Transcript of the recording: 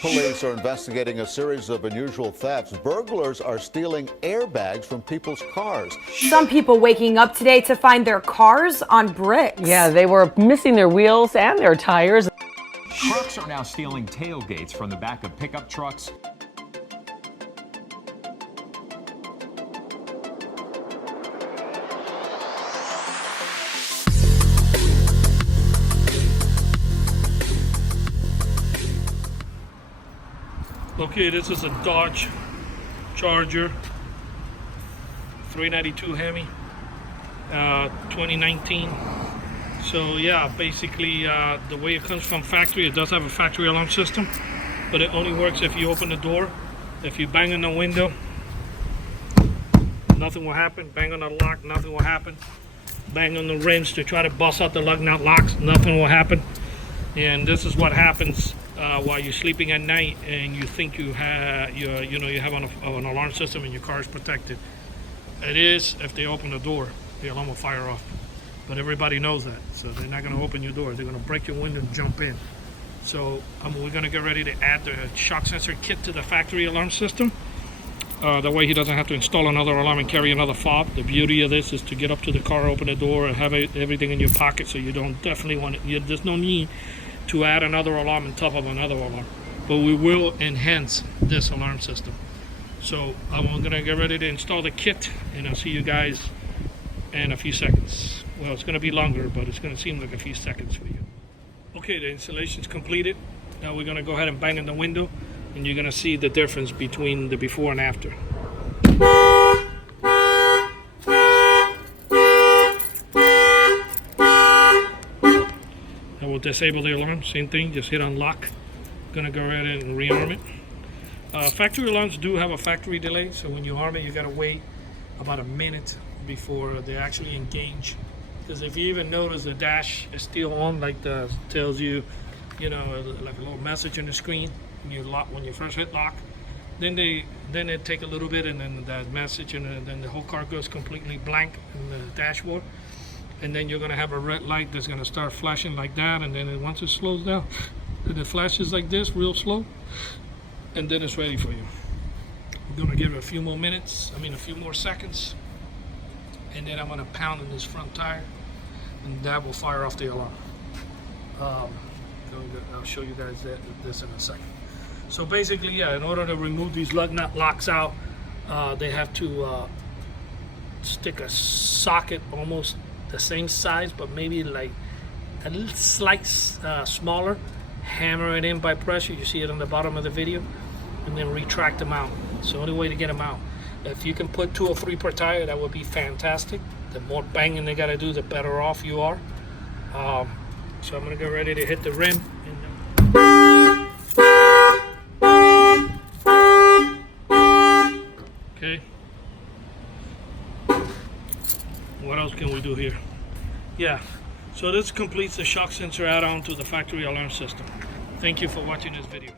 Police are investigating a series of unusual thefts. Burglars are stealing airbags from people's cars. Some people waking up today to find their cars on bricks. Yeah, they were missing their wheels and their tires. Trucks are now stealing tailgates from the back of pickup trucks. Okay, this is a Dodge Charger 392 Hemi 2019. So yeah, basically the way it comes from factory, it does have a factory alarm system, but it only works if you open the door. If you bang on the window, nothing will happen. Bang on the lock, nothing will happen. Bang on the rims to try to bust out the lug nut locks, nothing will happen. And this is what happens while you're sleeping at night and you think you have an alarm system and your car is protected. It is if they open the door, the alarm will fire off. But everybody knows that, so they're not going to open your door. They're going to break your window and jump in. So we're going to get ready to add the shock sensor kit to the factory alarm system. That way he doesn't have to install another alarm and carry another fob. The beauty of this is to get up to the car, open the door, and have everything in your pocket, so you don't definitely want it. There's no need to add another alarm on top of another alarm. But we will enhance this alarm system. So I'm going to get ready to install the kit, and I'll see you guys in a few seconds. Well, it's going to be longer, but it's going to seem like a few seconds for you. Okay, the installation's completed. Now we're going to go ahead and bang in the window, and you're going to see the difference between the before and after. I will disable the alarm, same thing, just hit unlock. Gonna go ahead and rearm it. Factory alarms do have a factory delay, so when you arm it, you gotta wait about a minute before they actually engage. Because if you even notice the dash is still on, like tells you, like a little message on the screen when you first hit lock. Then it take a little bit, and then that message, and then the whole car goes completely blank in the dashboard. And then you're going to have a red light that's going to start flashing like that, and then once it slows down, then it flashes like this real slow, and then it's ready for you. I'm going to give it a few more seconds, and then I'm going to pound on this front tire, and that will fire off the alarm. I'll show you guys this in a second. So basically, yeah, in order to remove these lug nut locks out, they have to stick a socket almost the same size, but maybe like a little slight smaller, hammer it in by pressure. You see it on the bottom of the video, and then retract them out. It's the only way to get them out. If you can put 2 or 3 per tire, that would be fantastic. The more banging they got to do, the better off you are. So I'm gonna get ready to hit the rim. Okay. What else can we do here? Yeah, so this completes the shock sensor add-on to the factory alarm system. Thank you for watching this video.